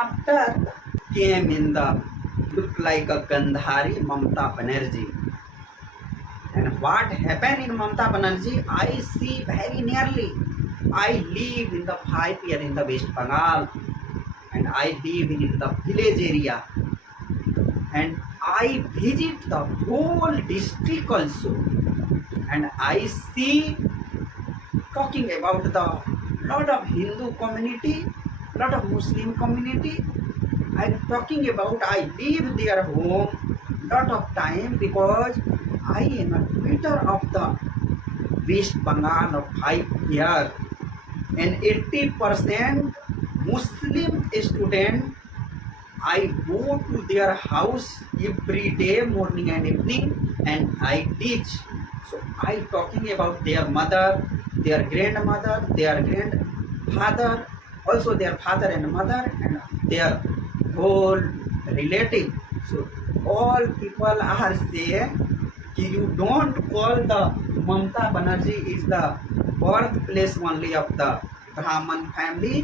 after came in the look like a Gandhari Mamata Banerjee. And what happened in Mamata Banerjee, I see very nearly. I live in the 5 year in the West Bengal, and I live in the village area, and I visit the whole district also, and I see talking about the lot of Hindu community, lot of Muslim community. I'm talking about I leave their home lot of time because I am a tutor of the West Bengal of 5 years, and 80% Muslim student. I go to their house every day, morning and evening, and I teach. So I talking about their mother, their grandmother, their grandfather, also their father and mother, and their whole relative. So all people are saying you don't call the Mamata Banerjee is the birthplace only of the Brahman family.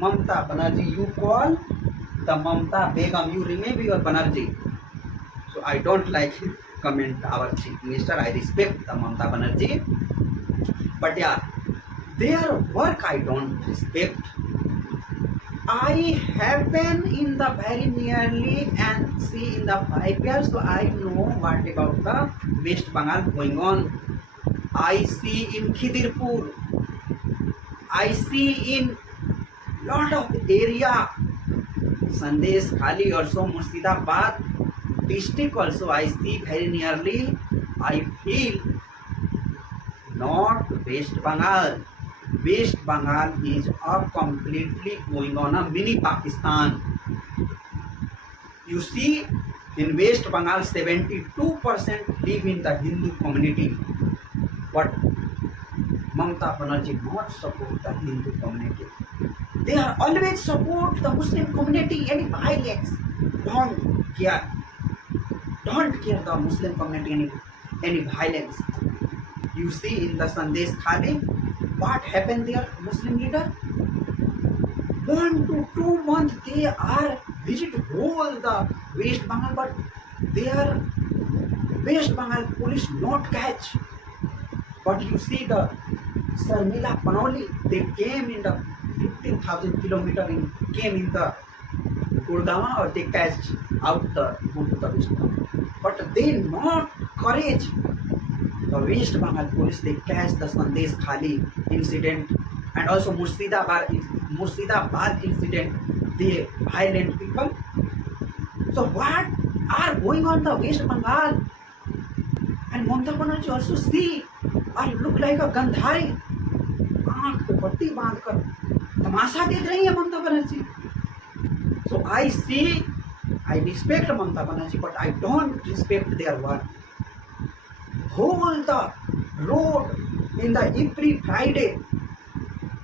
Mamata Banerjee you call the Mamata Begum, you remember your Banerjee. So I don't like comment our chief minister. I respect the Mamata Banerjee, but yeah, their work I don't respect. I have been in the very nearly and see in the 5 years, so I know what about the West Bengal going on. I see in Khidirpur, I see in lot of area, Sandesh Khali also Murshidabad district also I see very nearly. I feel not West Bengal. West Bengal is a completely going on a mini Pakistan. You see, in West Bengal, 72% live in the Hindu community, but Mamata Banerjee not support the Hindu community. They are always support the Muslim community. Any violence, don't care. Don't care the Muslim community any violence. You see in the Sandesh Khali, what happened there, Muslim leader? 1 to 2 months they are visit whole the West Bengal, but their West Bengal police not catch. But you see the Sarmila Panoli, they came in the 15,000 kilometer in came in the Gurgaon or they catch out the go to the West Bengal. But they not courage. The West Bengal police they catch the Sandesh Khali incident and also Murshidabad incident, the violent people. So what are going on the West Bengal? And Mamata Banerjee also see और look like a Gandhari, आंख पे पट्टी बांध कर तमाशा देख रही है Mamata Banerjee. So I see, I respect Mamata Banerjee, but I don't respect their work. Whole the road in the every Friday,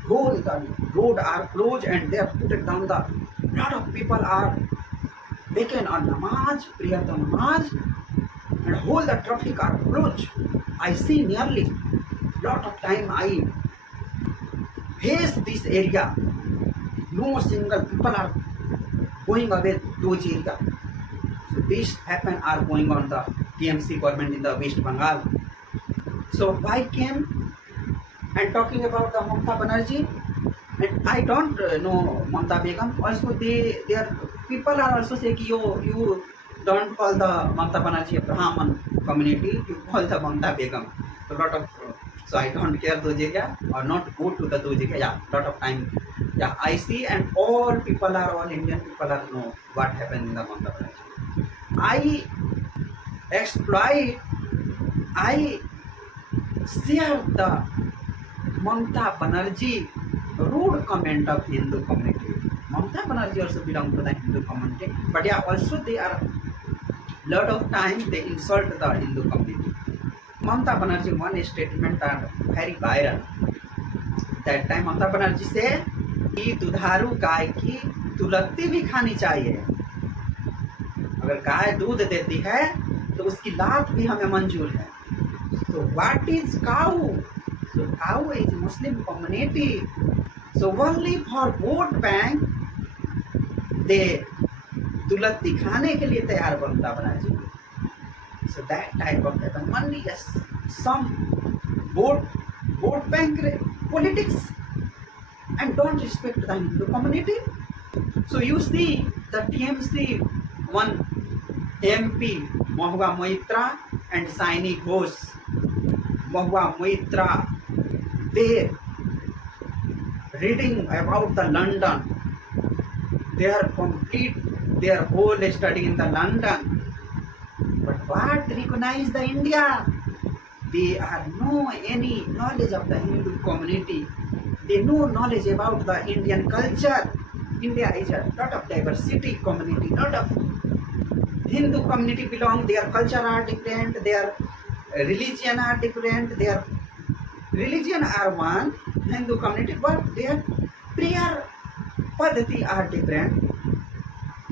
whole the road are closed and they have put it down. The lot of people are taken on namaz, prayer the namaz, and whole the traffic are closed. I see nearly lot of time I face this area. No single people are going away those area. So this happen are going on the TMC government in the West Bengal. So why came and talking about the Mamata Banerjee? And I don't know Mamata Begum. Also their people are also saying you don't call the Mamata Banerjee a Brahman community, you call the Mamata Begum. So lot of so I don't care those area or not go to the those area. Yeah, lot of time. Yeah, I see and all people are all Indian people are know what happened in the Mamata Banerjee. I exploit. I share the Mamata Banerjee rude comment of Hindu community. Mamata Banerjee also belong to the Hindu community, but yeah, also they are lot of times they insult the Hindu community. Mamata Banerjee one statement are very viral. That time Mamata Banerjee say कि दुधारू गाय की तुलत्ती भी खानी चाहिए. अगर गाय दूध देती है तो उसकी लात भी हमें मंजूर है. So what is cow? So cow is Muslim community. So only for vote bank दे दुलत दिखाने के लिए तैयार बनता बना जी. So that type of happen. Only yes, some vote bank politics and don't respect the Hindu community. So you see the TMC one MP Mahua Moitra and Saini Ghosh. Mahua Moitra, they reading about the London. They are complete their whole study in the London. But what recognize the India? They are no any knowledge of the Hindu community. They no knowledge about the Indian culture. India is a lot of diversity community, lot of Hindu community belong, their culture are different, their religion are different, their religion are one, Hindu community, but their prayer paddhati are different.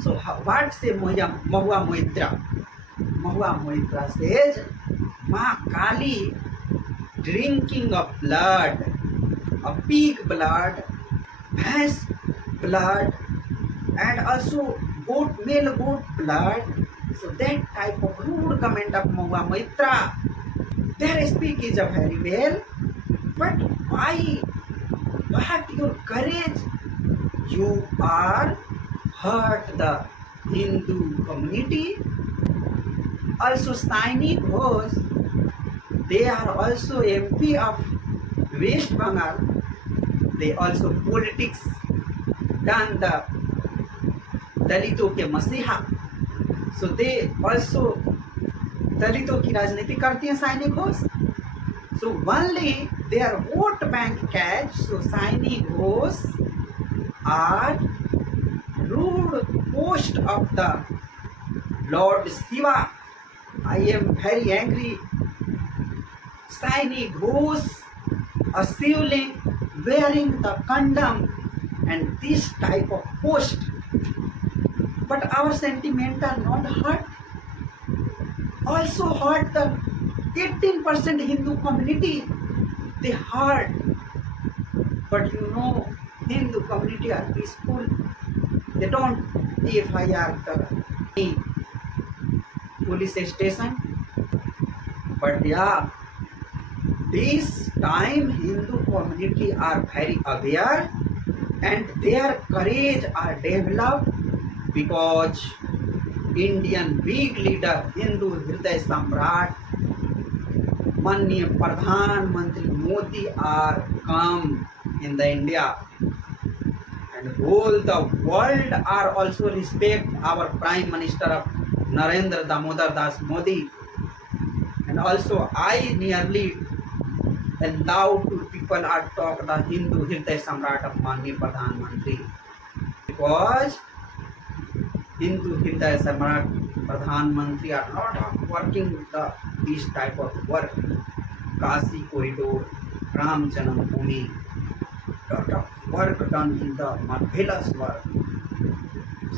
So what say Mahua Moitra? Mahua Moitra says, Ma Kali drinking of blood, a pig blood, bhais blood, and also male goat blood. So that type of rude comment of Mahua Moitra. Their speak is a very well, but why? What your courage? You are hurt the Hindu community. Also Saini Ghosh, they are also MP of West Bengal. They also politics done the दलितों के मसीहा. So they also दलितों की राजनीति करती हैं Saini Ghosh. So only their vote bank catch. So Saini Ghosh are rude post of the Lord Shiva. I am very angry. Saini Ghosh, a shivling wearing the condom and this type of post. But our sentimental not hurt. Also hurt the 18% Hindu community. They hurt. But you know, Hindu community are peaceful. They don't FIR the police station. But yeah, this time Hindu community are very aware and their courage are developed because Indian big leader, Hindu Hriday Samrat, Manya Pradhan Mantri Modi are come in the India, and whole the world are also respect our Prime Minister of Narendra Damodar Das Modi, and also I nearly allowed to people are talk the Hindu Hriday Samrat of Manya Pradhan Mantri because Hindu Hriday Samrat Pradhan Mantri are not of working this type of work. Kasi corridor, Ram Janam Bhoomi, lot of work done in the marvelous work.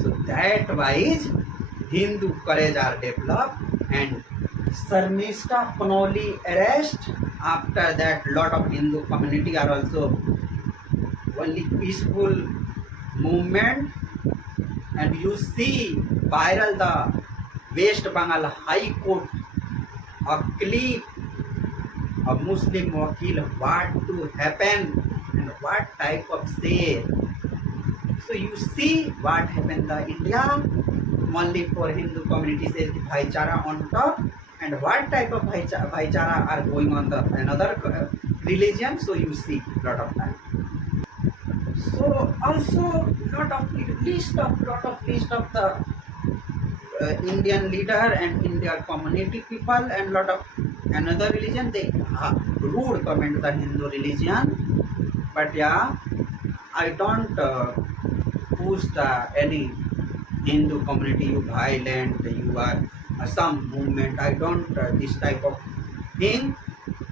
So that wise Hindu courage are developed and Sarmista Panoli arrest. After that lot of Hindu community are also only peaceful movement. And you see viral the West Bengal High Court, a clip of Muslim wakil what to happen and what type of say. So you see what happened the India only for Hindu community says the bhaichara on top, and what type of bhaichara are going on the another religion. So you see lot of time. So also lot of list of the Indian leader and Indian community people and lot of another religion they rude comment the Hindu religion. But yeah, I don't push the any Hindu community you violent, you are some movement. I don't this type of thing.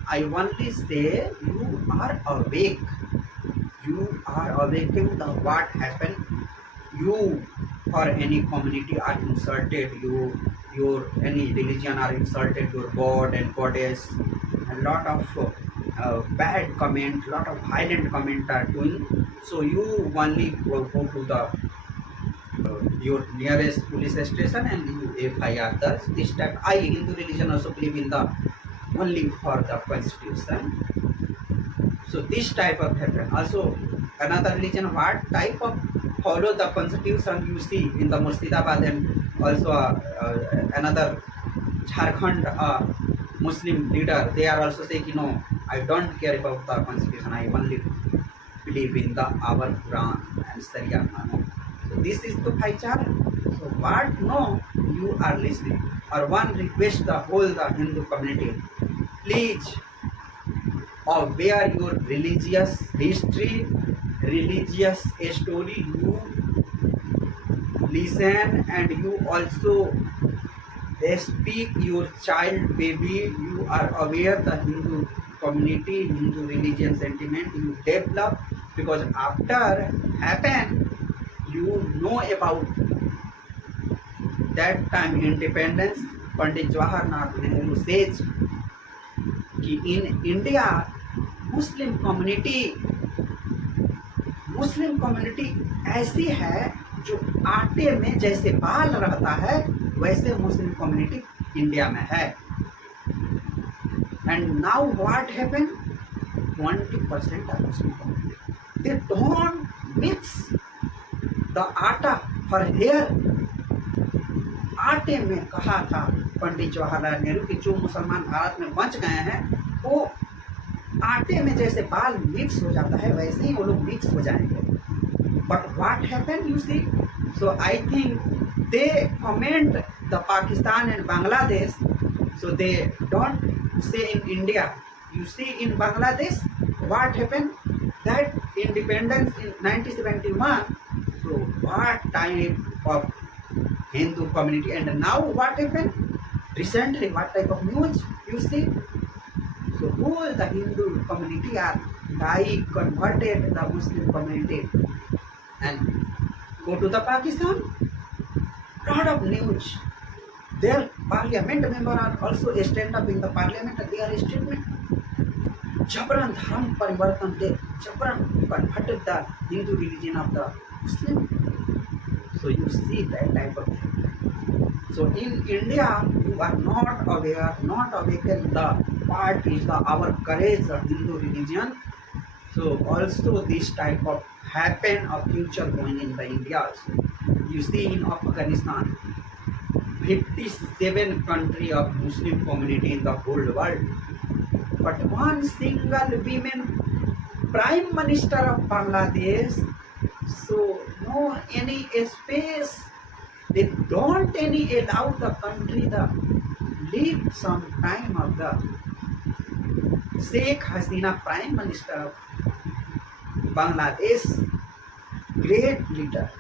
I only say you are awake. You are awakened the what happened. You or any community are insulted. Your any religion are insulted. Your god and goddess. A lot of bad comment, lot of violent comment are doing. So you only go to the your nearest police station and you FIR does this type. I Hindu religion also believe in the only for the constitution. So this type of happen. Also another religion what type of follow the constitution you see in the Murshidabad and also another Jharkhand Muslim leader, they are also saying, I don't care about the constitution, I only believe in the our Quran and Sharia. So this is the bhaichara. So what no you are listening or one request the whole the Hindu community, please aware your religious history, religious story you listen, and you also speak your child baby, you are aware the Hindu community, Hindu religion sentiment you develop, because after happen you know about that time independence. Pandit Jawaharlal Nehru says कि in India Muslim community ऐसी है जो आटे में जैसे बाल रहता है वैसे मुस्लिम कम्युनिटी इंडिया में है. And now what happen, 20% of Muslim community they don't mix the आटा for hair. आटे में कहा था पंडित जवाहरलाल नेहरू कि जो मुसलमान भारत में बच गए हैं वो आटे में जैसे बाल मिक्स हो जाता है वैसे ही वो लोग मिक्स हो जाएंगे. But what happen you see, so I think they comment the Pakistan and Bangladesh, so they don't say in India. You see in Bangladesh what happen that independence in 1971. So what type of Hindu community, and now what happened recently, what type of news you see. So all the Hindu community are converted the Muslim community and go to the Pakistan, lot of news. Their parliament member are also stand up in the parliament and they are statement jabran dharam parivartan, they jabran converted the Hindu religion of the Muslim. So you see that type of thing. So in India, you are not aware, not awaken the part is the our courage of Hindu religion. So also this type of happen of future going in the India also. You see in Afghanistan, 57 country of Muslim community in the whole world, but one single women prime minister of Bangladesh. So no any space, they don't any allow the country the leave some time of the Sheikh Hasina, prime minister of Bangladesh, great leader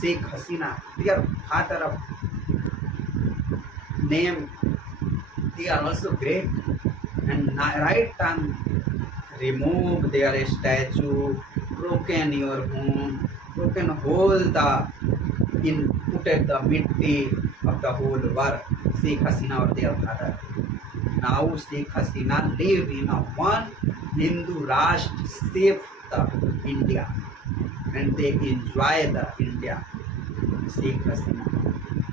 Sheikh Hasina, their father of name, they are also great. And right time remove their statue, broken your home, broken whole the in put at the mitti of the whole world. Sheikh Hasina or their father. Now Sheikh Hasina live in a one Hindu Rashtra, save the India, and they enjoy the India. Sheikh Hasina.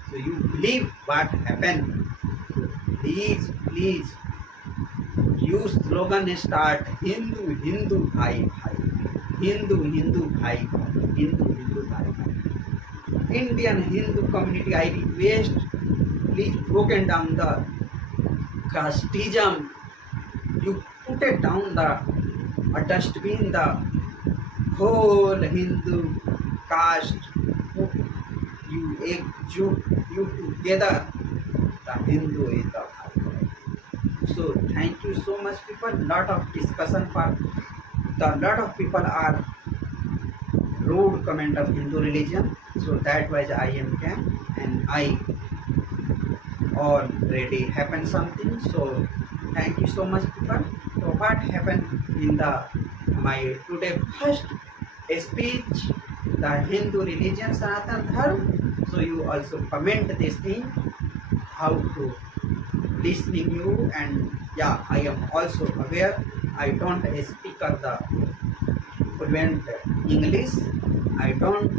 So you believe what happened? So please you slogan start Hindu Hindu bhai bhai, Hindu Hindu bhai bhai, Hindu Hindu bhai bhai. Indian Hindu community, I request, please broken down the casteism. You put it down the dustbin, the whole Hindu caste. You together, the Hindu is the bhai bhai. So thank you so much people. Lot of discussion for the lot of people are rude comment of Hindu religion. So that was I am came and I already happened something. So thank you so much people. So what happened in the my today first speech, the Hindu religion Sanatan Dharma. So you also comment this thing, how to listening you, and yeah, I am also aware I don't speak of the fluent English, I don't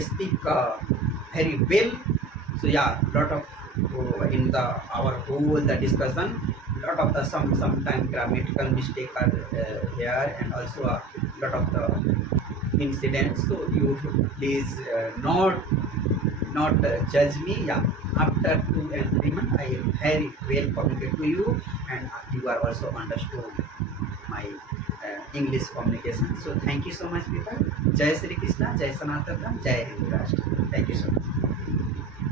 speak very well. So yeah, lot of in the our whole the discussion, lot of the sometime grammatical mistake are here, and also a lot of the incidents. So you should please not judge me. Yeah, after 2 and 3 months, I am very well communicate to you, and you are also understood my English communication. So thank you so much, people. Jai Sri Krishna, Jai Sanatana, Jai Hind Rashtra. Thank you so much.